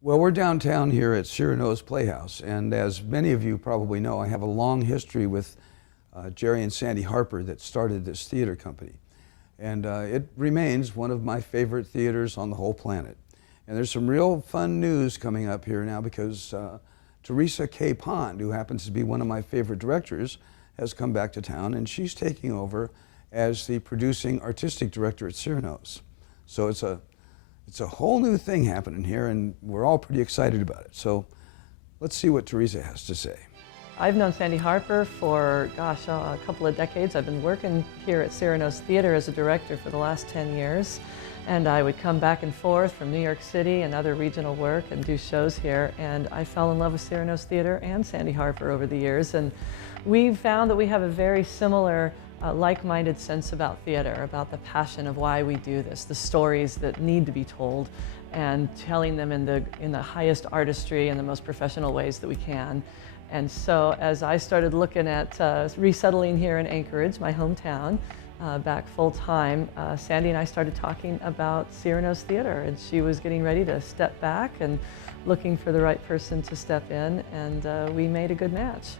Well, we're downtown here at Cyrano's Playhouse, and as many of you probably know, I have a long history with Jerry and Sandy Harper that started this theater company. And it remains one of my favorite theaters on the whole planet. And there's some real fun news coming up here now because Teresa K. Pond, who happens to be one of my favorite directors, has come back to town, and she's taking over as the producing artistic director at Cyrano's. So it's a whole new thing happening here, and we're all pretty excited about it. So let's see what Teresa has to say. I've known Sandy Harper for, a couple of decades. I've been working here at Cyrano's Theater as a director for the last 10 years. And I would come back and forth from New York City and other regional work and do shows here. And I fell in love with Cyrano's Theater and Sandy Harper over the years. And we've found that we have a very similar like-minded sense about theater, about the passion of why we do this, the stories that need to be told, and telling them in the highest artistry and the most professional ways that we can. And so as I started looking at resettling here in Anchorage, my hometown, back full-time, Sandy and I started talking about Cyrano's Theater, and she was getting ready to step back and looking for the right person to step in, and we made a good match.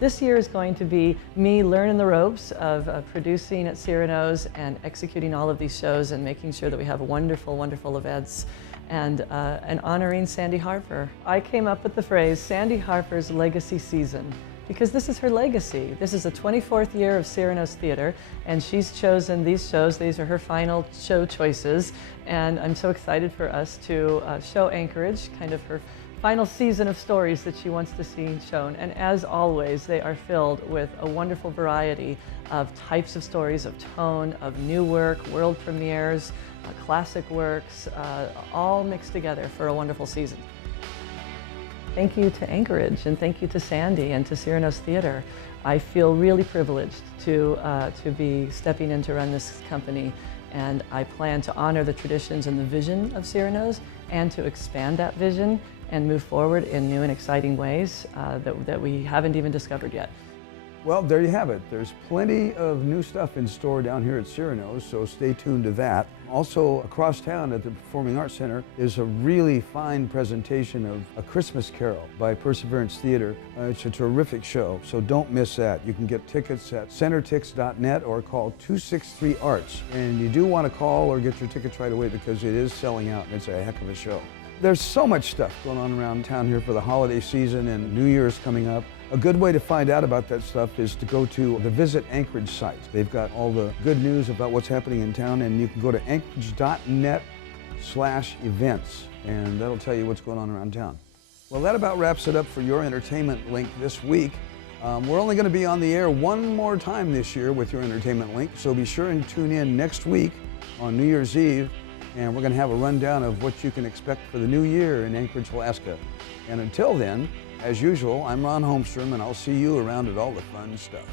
This year is going to be me learning the ropes of producing at Cyrano's and executing all of these shows and making sure that we have wonderful, wonderful events and honoring Sandy Harper. I came up with the phrase Sandy Harper's Legacy Season because this is her legacy. This is the 24th year of Cyrano's Theater, and she's chosen these shows. These are her final show choices, and I'm so excited for us to show Anchorage, kind of her final season of stories that she wants to see shown. And as always, they are filled with a wonderful variety of types of stories, of tone, of new work, world premieres, classic works, all mixed together for a wonderful season. Thank you to Anchorage, and thank you to Sandy and to Cyrano's Theater. I feel really privileged to be stepping in to run this company, and I plan to honor the traditions and the vision of Cyrano's and to expand that vision and move forward in new and exciting ways that we haven't even discovered yet. Well, there you have it. There's plenty of new stuff in store down here at Cyrano's, so stay tuned to that. Also, across town at the Performing Arts Center is a really fine presentation of A Christmas Carol by Perseverance Theater. It's a terrific show, so don't miss that. You can get tickets at centertix.net or call 263-ARTS. And you do want to call or get your tickets right away because it is selling out and it's a heck of a show. There's so much stuff going on around town here for the holiday season, and New Year's coming up. A good way to find out about that stuff is to go to the Visit Anchorage site. They've got all the good news about what's happening in town, and you can go to anchorage.net/events, and that'll tell you what's going on around town. Well, that about wraps it up for Your Entertainment Link this week. We're only going to be on the air one more time this year with Your Entertainment Link, so be sure and tune in next week on New Year's Eve. And we're going to have a rundown of what you can expect for the new year in Anchorage, Alaska. And until then, as usual, I'm Ron Holmstrom, and I'll see you around at all the fun stuff.